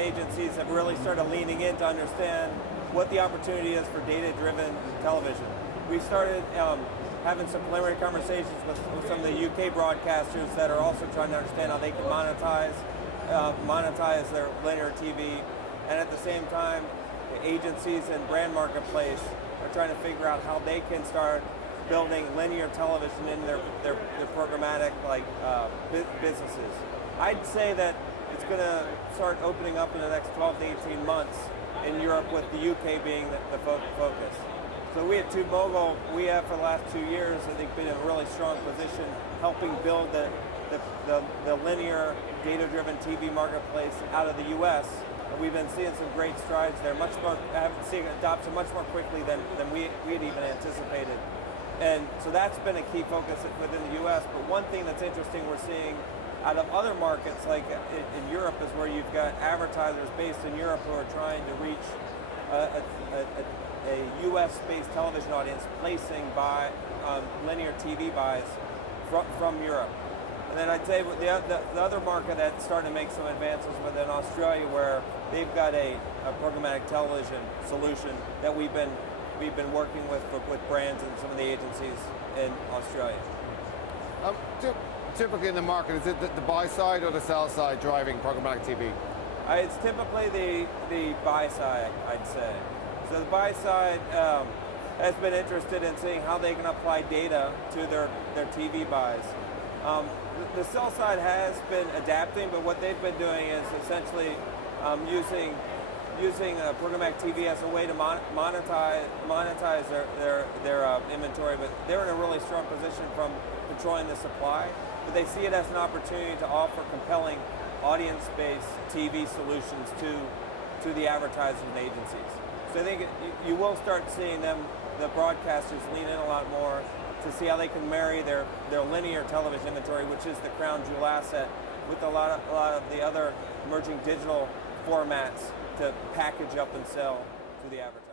agencies have really started leaning in to understand what the opportunity is for data-driven television. We started having some preliminary conversations with some of the UK broadcasters that are also trying to understand how they can monetize their linear TV, and at the same time, the agencies and brand marketplace are trying to figure out how they can start building linear television in their programmatic businesses. I'd say that it's going to start opening up in the next 12 to 18 months in Europe, with the UK being the focus. So we at TubeMogul, we have for the last 2 years, I think, been in a really strong position helping build the linear data-driven TV marketplace out of the US. And we've been seeing some great strides there, seeing adoption much more quickly than we had even anticipated. And so that's been a key focus within the US. But one thing that's interesting we're seeing out of other markets, like in Europe, is where you've got advertisers based in Europe who are trying to reach a US-based television audience, placing linear TV buys from Europe. And then I'd say the other market that's starting to make some advances within Australia, where they've got a programmatic television solution that we've been working with brands and some of the agencies in Australia. Typically in the market, is it the buy side or the sell side driving programmatic TV? It's typically the buy side, I'd say. So the buy side has been interested in seeing how they can apply data to their TV buys. The sell side has been adapting, but what they've been doing is essentially using programmatic TV as a way to monetize their inventory. But they're in a really strong position from controlling the supply. But they see it as an opportunity to offer compelling audience-based TV solutions to the advertisers and agencies. So I think you will start seeing the broadcasters lean in a lot more to see how they can marry their linear television inventory, which is the crown jewel asset, with a lot of the other emerging digital formats to package up and sell to the advertisers.